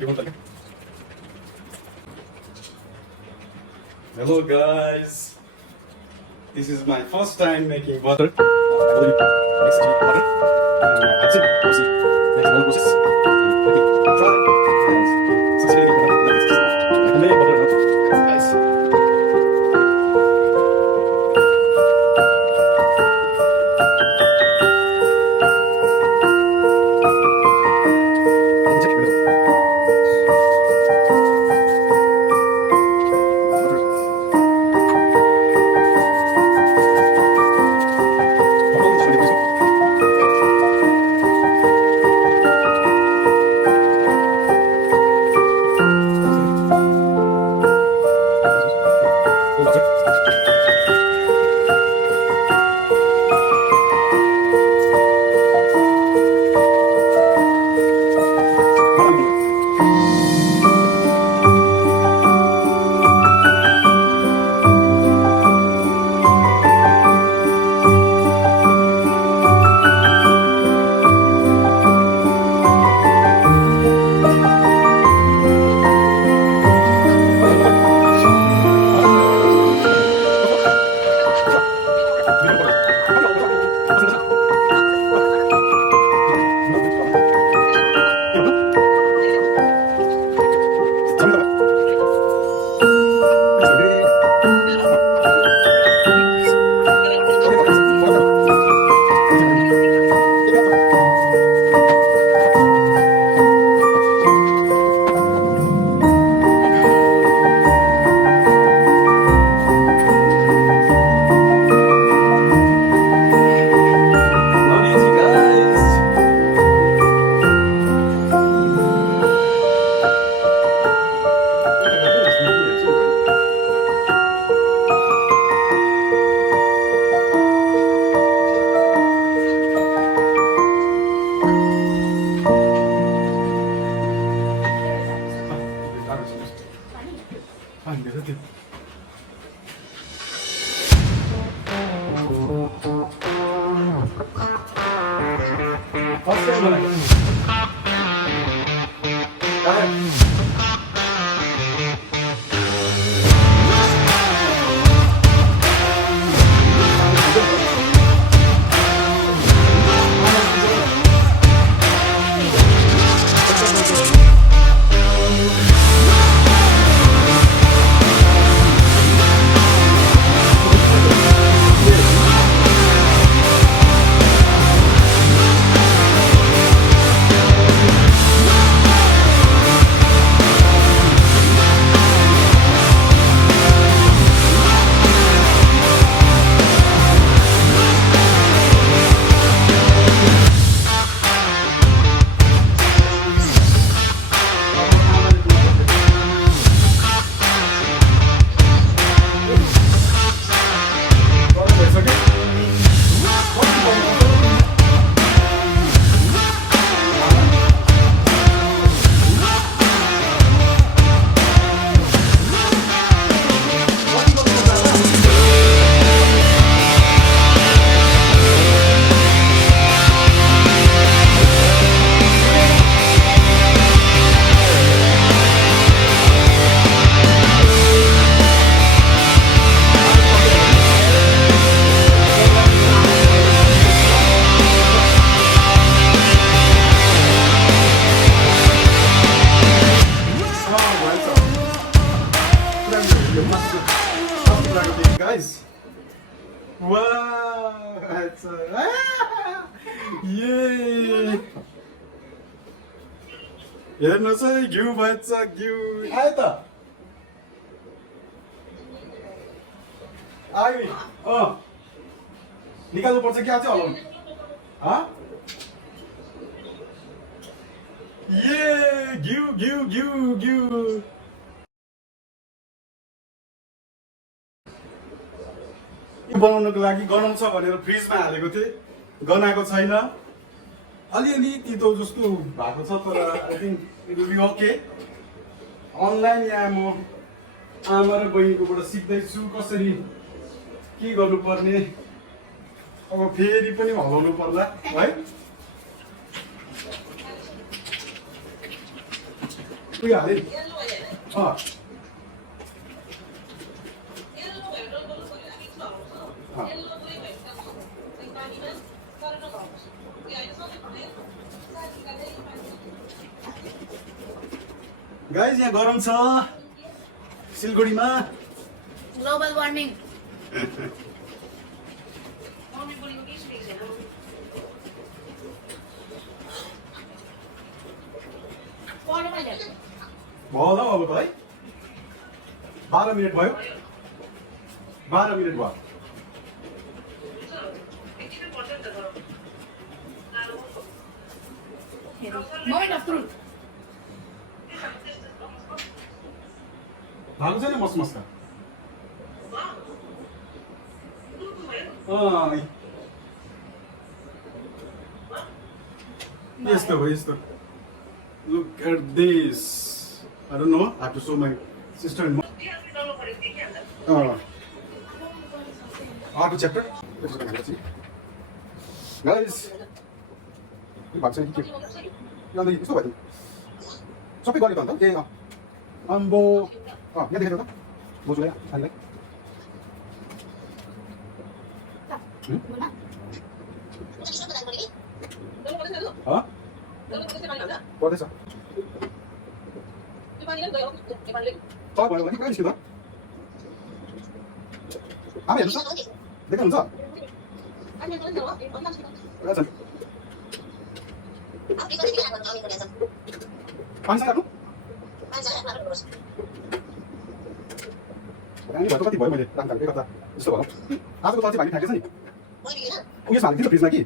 Hello guys, this is my first time making butter. Mixed butter. That's it. Proceed. Next whole process. Okay. Try. Succeeding. I can make butter now. Guys. Guys, wow, that's yay! हेर्नुहोस् है घिउ भन्छ घिउ आयो त आयो निकाल्नु पर्छ क्या चाहिँ हलाउनु ये घिउ घिउ घिउ घिउ बनाउनको लागि गनाउँछ भनेर फ्रिजमा हालेको थिएँ गनाएको छैन अलिअलि तितो जस्तो भएको छ तर I think it will be okay online यहाँ म आमा र बहिनीकोबाट सिक्दैछु कसरी के गर्नुपर्ने अब फेरि पनि हलाउनु पर्ला है उयो हाले अँ गाइज यहाँ गरम छ सिलगढीमा ग्लोबल वार्मिङ भयो होला हौ अब त है 12 मिनट भयो 12 मिनट भयो मोमेन्ट अफ ट्रुथ भएको छैन मसमसका यस्तो हो यस्तो Look at this. I don't know. I have to show my sister and mom. Art chapter. Guys. यो भएको छैन के यो अन्त यस्तो भयो सबै गरेको अन्त ए अम्बो यहाँ देखेको त बोजू यहाँ साथीलाई गर्दैछ तपाईँ भयो भने कहाँ निस्क्यो त आमा हेर्नुहोस् त देख्नुहुन्छ पानी राख्नु भयो कति भयो मैले राख्नु एक हप्ता जस्तो भयो आजको त चाहिँ भाइ फ्याँकेछ नि उयसमा हालिदिन्छ फ्रिजमा कि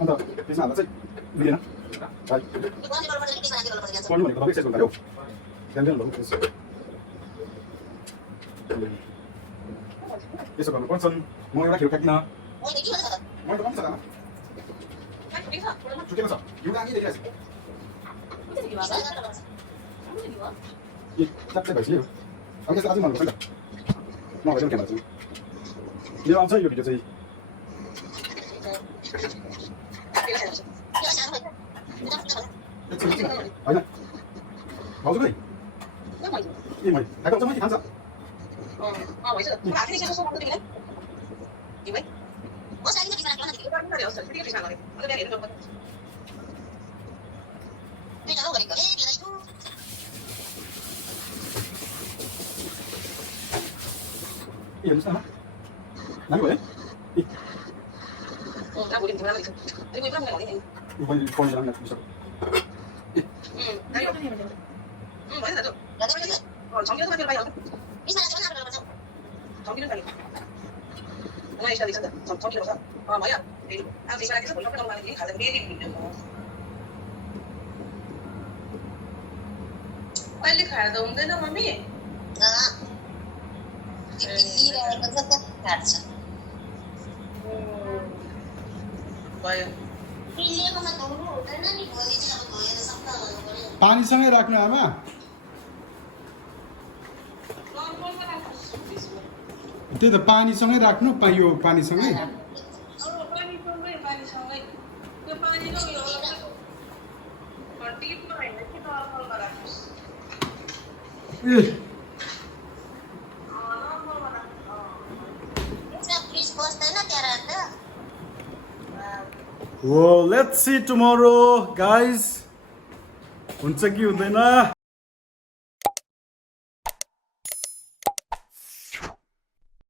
अन्त फ्रिजमा हाल्दा चाहिँ मिलेन भाइ पढ्नु भनेको तपाईँ एक्सर्साइज गर्नु ध्यान दिनु यसो गर्नुपर्छ म एउटा खेल फ्याँक्दिनँ मैले त कति छ आमा छुटेको छ एउटा आँगी देखिरहेको छ च्याप्चै भइसक्यो अब त्यसलाई अझै मन पर्छ नि त नभए पनि क्यामेरा चाहिँ मेरो आउँछ यो भिडियो चाहिँ होइन भाउजू खै ए मैले ढाका आउँछ मैले खान्छ ए हेर्नुहोस् न आमा नानी भयो यो मैले पढ्ने बेलामा बिर्सेको अहिले खाएर त हुँदैन मम्मी भयो पानीसँगै राख्नु आमा त्यही त पानीसँगै राख्नु यो पानीसँगै Well, let's see tomorrow, guys. हुन्छ कि हुँदैन